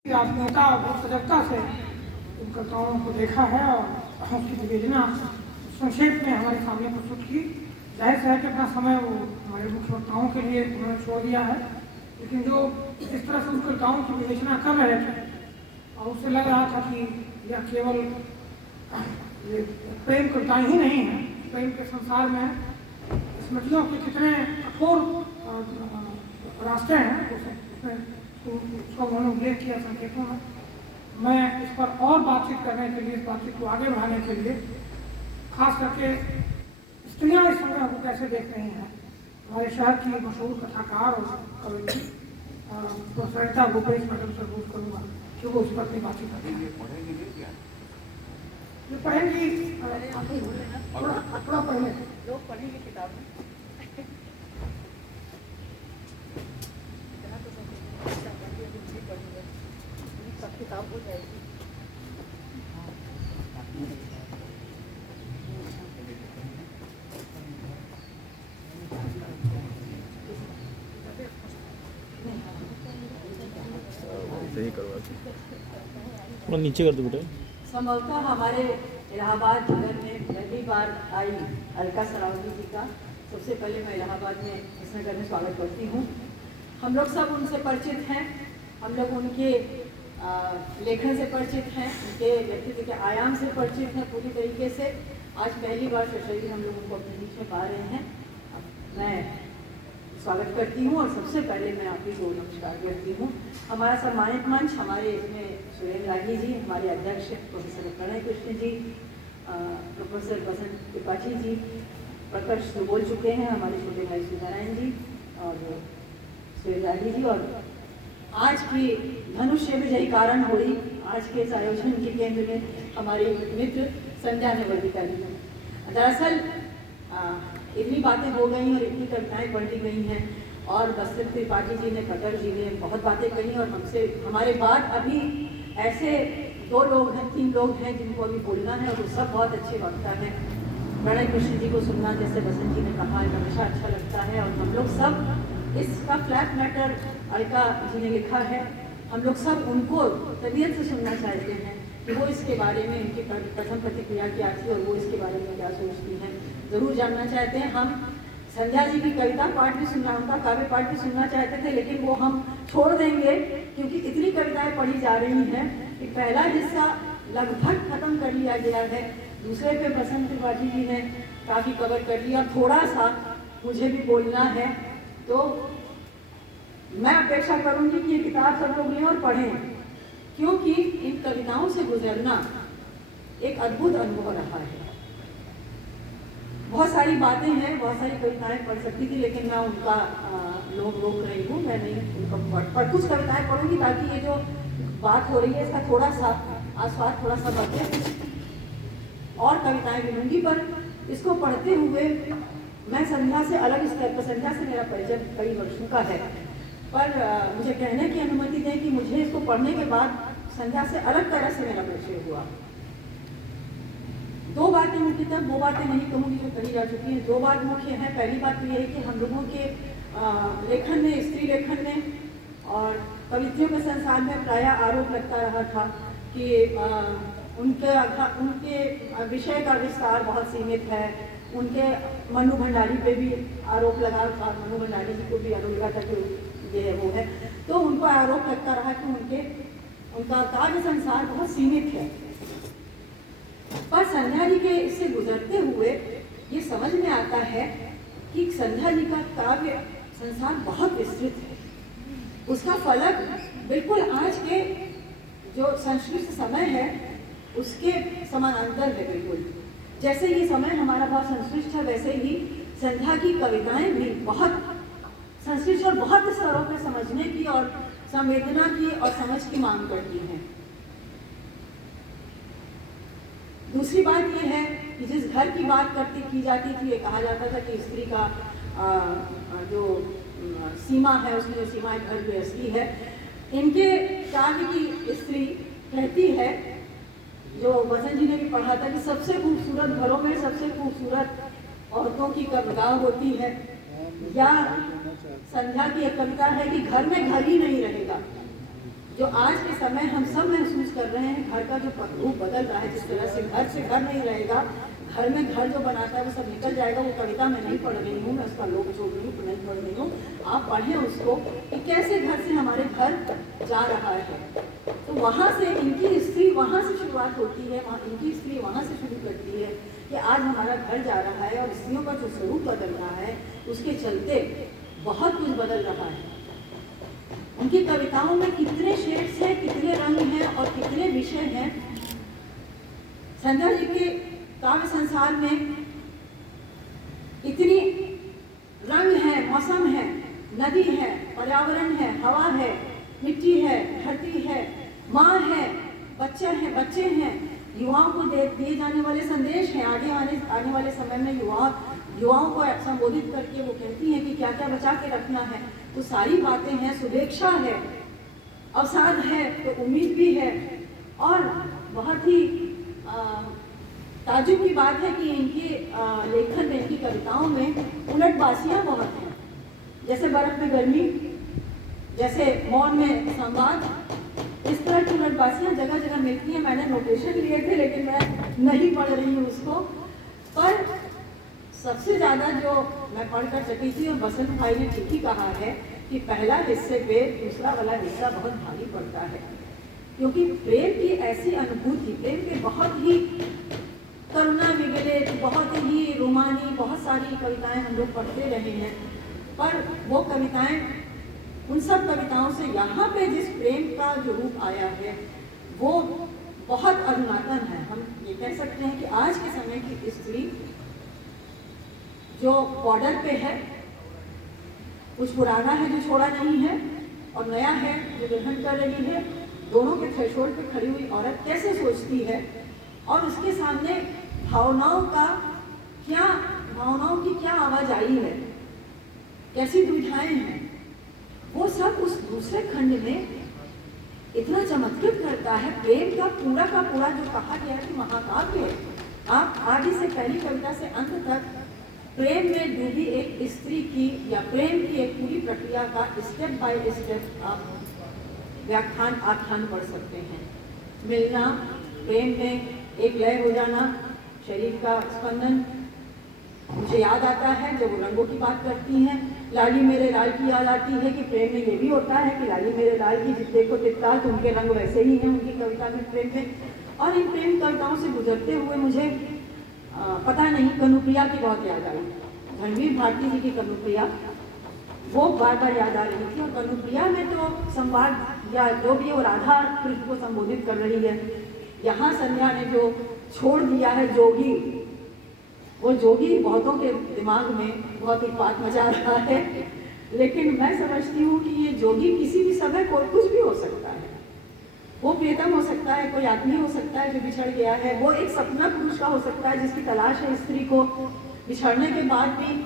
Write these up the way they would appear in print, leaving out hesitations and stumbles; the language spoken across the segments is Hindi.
आत्मीयता और बहुत सजगता से इन कविताओं को देखा है और उसकी विवेचना संक्षेप में हमारे सामने प्रस्तुत की। जाहिर से है कि अपना समय वो हमारे मुख्य वक्ताओं के लिए उन्होंने छोड़ दिया है, लेकिन जो इस तरह से उन कविताओं की विवेचना कर रहे थे और उससे लग रहा था कि यह केवल ये प्रेम कविताएं ही नहीं हैं, प्रेम के संसार में स्मृतियों के कितने कठोर रास्ते हैं उसमें उसका उन्होंने उल्लेख किया संकेतों में। मैं इस पर और बातचीत करने के लिए, इस बातचीत को आगे बढ़ाने के लिए खास करके स्त्रियां इस संग्रह को कैसे देख रही हैं, हमारे शहर की मशहूर कथाकार और कवयित्री प्रोफेसर भूपेश मैडम से पूछ करूँगा कि वो उस पर अपनी बातचीत करेंगे। ये पढ़ेंगी थोड़ा पहले लोग पढ़ेंगे किताब में। सब किताब हो जाएगी। सही करवा थोड़ा नीचे कर दो बेटा। संभवतः हमारे इलाहाबाद नगर में पहली बार आई अलका सरावगी जी का सबसे पहले मैं इलाहाबाद में इस नगर में स्वागत करती हूँ। हम लोग सब उनसे परिचित हैं, हम लोग उनके लेखन से परिचित हैं, उनके व्यक्तित्व के आयाम से परिचित हैं पूरी तरीके से। आज पहली बार सशरीर हम लोग उनको अपने बीच में पा रहे हैं। मैं स्वागत करती हूँ और सबसे पहले मैं आप ही को नमस्कार करती हूँ। हमारा सम्मानित मंच हमारे इसमें सुरेंद्र रागी जी, हमारे अध्यक्ष प्रोफेसर प्रणय कृष्ण जी, प्रोफेसर बसंत त्रिपाठी जी प्रकट तो बोल चुके हैं, हमारे छोटे भाई सुधारायण जी और सुरेंद्र रागी जी। और आज की धनुष्य विजयी कारण हुई आज के इस आयोजन के केंद्र में हमारी मित्र संध्या निवर्तिका जी। दरअसल इतनी बातें हो गई और इतनी कविताएं पढ़ी गई हैं और बसंत त्रिपाठी जी ने, कटर जी ने बहुत बातें कही और हमसे हमारे बाद अभी ऐसे 2 लोग हैं, 3 लोग हैं जिनको अभी बोलना है और वो सब बहुत अच्छे वक्ता हैं। प्रणय कृष्ण जी को सुनना, जैसे बसंत जी ने कहा, हमेशा अच्छा लगता है और हम लोग सब इसका फ्लैट मैटर अलका जी ने लिखा है, हम लोग सब उनको तबीयत से सुनना चाहते हैं कि वो इसके बारे में उनकी प्रथम प्रतिक्रिया क्या थी और वो इसके बारे में क्या सोचती हैं, ज़रूर जानना चाहते हैं। हम संध्या जी की कविता पाठ भी सुनना, उनका काव्य पाठ भी सुनना चाहते थे, लेकिन वो हम छोड़ देंगे क्योंकि इतनी कविताएं पढ़ी जा रही हैं कि पहला हिस्सा लगभग खत्म कर लिया गया है, दूसरे पे बसंत त्रिपाठी जी ने काफ़ी कवर कर लिया। थोड़ा सा मुझे भी बोलना है, तो मैं अपेक्षा करूंगी कि ये किताब सब लोग लें और पढ़ें, क्योंकि इन कविताओं से गुजरना एक अद्भुत अनुभव रहा है। बहुत सारी बातें हैं, बहुत सारी कविताएं पढ़ सकती थी, लेकिन मैं उनका रोक रही हूँ, मैं नहीं उनका पर कुछ कविताएं पढ़ूंगी ताकि ये जो बात हो रही है इसका थोड़ा सा आस्वाद थोड़ा सा बढ़े। और कविताएं भी लूंगी, पर इसको पढ़ते हुए मैं संध्या से अलग स्तर पर, संध्या से मेरा परिचय कई वर्षों का है, पर मुझे कहने की अनुमति दें कि मुझे इसको पढ़ने के बाद संध्या से अलग तरह से मेरा परिचय हुआ। 2 बातें मुख्य तक, 2 बातें नहीं कहूँगी जो कही जा चुकी हैं, 2 बात मुख्य हैं। पहली बात तो ये है कि हम लोगों के लेखन में, स्त्री लेखन में और कवित्रियों के संसार में प्रायः आरोप लगता रहा था कि उनके विषय का विस्तार बहुत सीमित है। उनके मनु भंडारी पे भी आरोप लगा था, मनु भंडारी जी को भी आरोप लगा था कि ये वो है, तो उनको आरोप लगता रहा कि उनका काव्य संसार बहुत सीमित है। पर संध्या जी के इससे गुजरते हुए ये समझ में आता है कि संध्या जी का काव्य संसार बहुत विस्तृत है, उसका फलक बिल्कुल आज के जो संस्कृत समय है उसके समानांतर है। बिल्कुल जैसे ये समय हमारा बहुत संश्लिष्ट है, वैसे ही संध्या की कविताएं भी बहुत संश्लिष्ट और बहुत स्तरों पर समझने की और संवेदना की और समझ की मांग करती हैं। दूसरी बात ये है कि जिस घर की बात की जाती थी, ये कहा जाता था कि स्त्री का जो सीमा है, उसमें जो सीमा घर गृहस्थी है, इनके काव्य की स्त्री कहती है, जो बसंत जी ने भी पढ़ा था कि सबसे खूबसूरत घरों में सबसे खूबसूरत औरतों की कविता होती है, या संध्या की एक कविता है कि घर में घर ही नहीं रहेगा, जो आज के समय हम सब महसूस कर रहे हैं, घर का जो रूप बदल रहा है, जिस तरह से घर नहीं रहेगा, घर में घर जो बनाता है वो सब निकल जाएगा। वो कविता मैं नहीं पढ़ रही हूँ, मैं उसका लोग छोड़ रही हूँ, नहीं पढ़ रही हूँ, आप पढ़ें उसको कि कैसे घर से हमारे घर जा रहा है। तो वहाँ से इनकी स्त्री वहाँ से शुरुआत होती है, इनकी स्त्री वहाँ से शुरू करती है कि आज हमारा घर जा रहा है और स्त्रियों का जो स्वरूप बदल रहा है, उसके चलते बहुत कुछ बदल रहा है। उनकी कविताओं में कितने शेड्स हैं, कितने रंग हैं और कितने विषय हैं। संध्या जी के काव्य संसार में इतनी रंग है, मौसम है, नदी है, पर्यावरण है, हवा है, मिट्टी है, धरती है, माँ है, बच्चे हैं, युवाओं को दिए जाने वाले संदेश हैं। आने वाले समय में युवाओं को संबोधित करके वो कहती हैं कि क्या क्या बचा के रखना है। तो सारी बातें हैं, शुभेच्छा है, अवसाद है, तो उम्मीद भी है। और बहुत ही ताजुब की बात है कि इनके लेखन में, इनकी कविताओं में उलटबासियाँ बहुत हैं, जैसे बर्फ में गर्मी, जैसे मौन में संवाद, इस तरह की उलटबासियाँ जगह जगह मिलती हैं। मैंने नोटेशन लिए थे लेकिन मैं नहीं पढ़ रही हूँ उसको। पर सबसे ज़्यादा जो मैं पढ़कर चकी थी, और बसंत भाई ने ठीक ही कहा है कि पहला हिस्से पे दूसरा वाला हिस्सा बहुत भारी पड़ता है, क्योंकि प्रेम की ऐसी अनुभूति, प्रेम के बहुत ही करुणा विगलित, बहुत ही रोमानी, बहुत सारी कविताएं हम लोग पढ़ते रहे हैं। पर वो कविताएं, उन सब कविताओं से यहाँ पे जिस प्रेम का जो रूप आया है वो बहुत अधुनातन है। हम ये कह सकते हैं कि आज के समय की स्त्री जो बॉर्डर पे है, कुछ पुराना है जो छोड़ा नहीं है और नया है जो ग्रहण कर रही है, दोनों के थ्रेशोल्ड पे खड़ी हुई औरत कैसे सोचती है और उसके सामने भावनाओं की क्या आवाजाही है, कैसी दुविधाएं हैं, वो सब उस दूसरे खंड में इतना चमत्कृत करता है। प्रेम का पूरा जो कहा गया है कि महाकाव्य है। आप आदि से पहली कविता से अंत तक प्रेम में डूबी एक स्त्री की या प्रेम की एक पूरी प्रक्रिया का स्टेप बाय स्टेप आप आख्यान पढ़ सकते हैं। मिलना, प्रेम में एक लय हो जाना, शरीर का स्पंदन। मुझे याद आता है जब वो रंगों की बात करती हैं, लाली मेरे लाल की याद आती है कि प्रेम में ये भी होता है कि लाली मेरे लाल की जिस देखो तित्ताल, तो उनके रंग वैसे ही हैं उनकी कविता में, प्रेम में। और इन प्रेम कविताओं से गुजरते हुए मुझे पता नहीं, कनुप्रिया की बहुत याद आई। रणवीर भारती जी की कनुप्रिया वो बार बार याद आ रही थी। और कनुप्रिया में तो संवाद या जो भी वो राधा कृष्ण को संबोधित कर रही है। यहाँ संध्या ने जो छोड़ दिया है जोगी, वो जोगी बहुतों के दिमाग में बहुत उत्पात मचा रहा है। लेकिन मैं समझती हूँ कि ये जोगी किसी भी समय कोई कुछ भी हो सकता है। वो प्रियतम हो सकता है, कोई आदमी हो सकता है जो बिछड़ गया है, वो एक सपना पुरुष का हो सकता है जिसकी तलाश है स्त्री को। बिछड़ने के बाद भी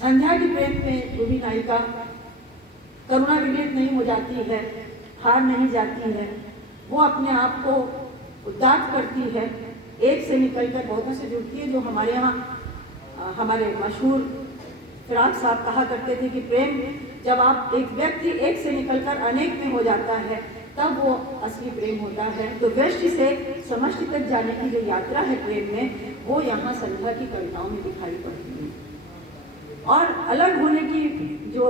संध्या की प्रेम में डूबी नायिका करुणा विगलित नहीं हो जाती है, हार नहीं जाती है, वो अपने आप को उद्दात करती है, एक से निकलकर बहुतों से जुड़ती है। जो हमारे यहाँ हमारे मशहूर फिराक साहब कहा करते थे कि प्रेम, जब आप एक व्यक्ति एक से निकलकर अनेक में हो जाता है तब वो असली प्रेम होता है। तो व्यष्टि से समष्टि तक जाने की जो यात्रा है प्रेम में, वो यहाँ संध्या की कविताओं में दिखाई पड़ती है। और अलग होने की जो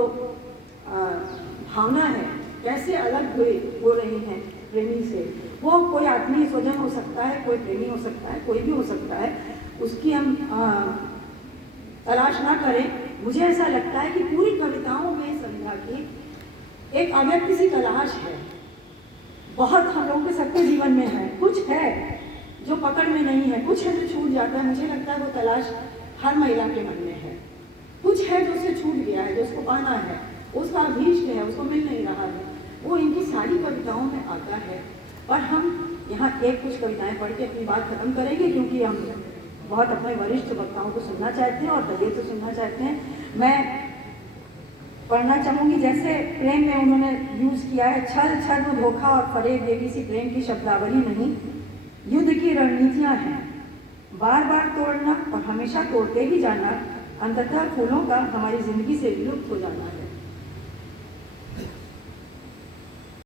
भावना है, कैसे अलग हो रही हैं प्रेमी से, वो कोई आत्मीय स्वजन हो सकता है, कोई प्रेमी हो सकता है, कोई भी हो सकता है, उसकी हम तलाश ना करें। मुझे ऐसा लगता है कि पूरी कविताओं में संध्या की एक अव्यक्त सी तलाश है। बहुत हम लोगों के सबके जीवन में है, कुछ है जो पकड़ में नहीं है, कुछ है जो छूट जाता है। मुझे लगता है वो तलाश हर महिला के मन में है। कुछ है जो उसे छूट गया है, जो उसको पाना है, उसका अभीष्ट है, उसको मिल नहीं रहा है, वो इनकी सारी कविताओं में आता है। और हम यहाँ कुछ कविताएं पढ़ के अपनी बात खत्म करेंगे, क्योंकि हम बहुत अपने वरिष्ठ वक्ताओं को सुनना चाहते हैं और दलित को सुनना चाहते हैं। मैं पढ़ना चाहूँगी, जैसे प्रेम में उन्होंने यूज़ किया है, छल छद्म धोखा और फरेब देवी सी प्रेम की शब्दावली नहीं, युद्ध की रणनीतियाँ हैं, बार बार तोड़ना और हमेशा तोड़ते ही जाना, अंततः फूलों का हमारी जिंदगी से विलुप्त हो जाना है।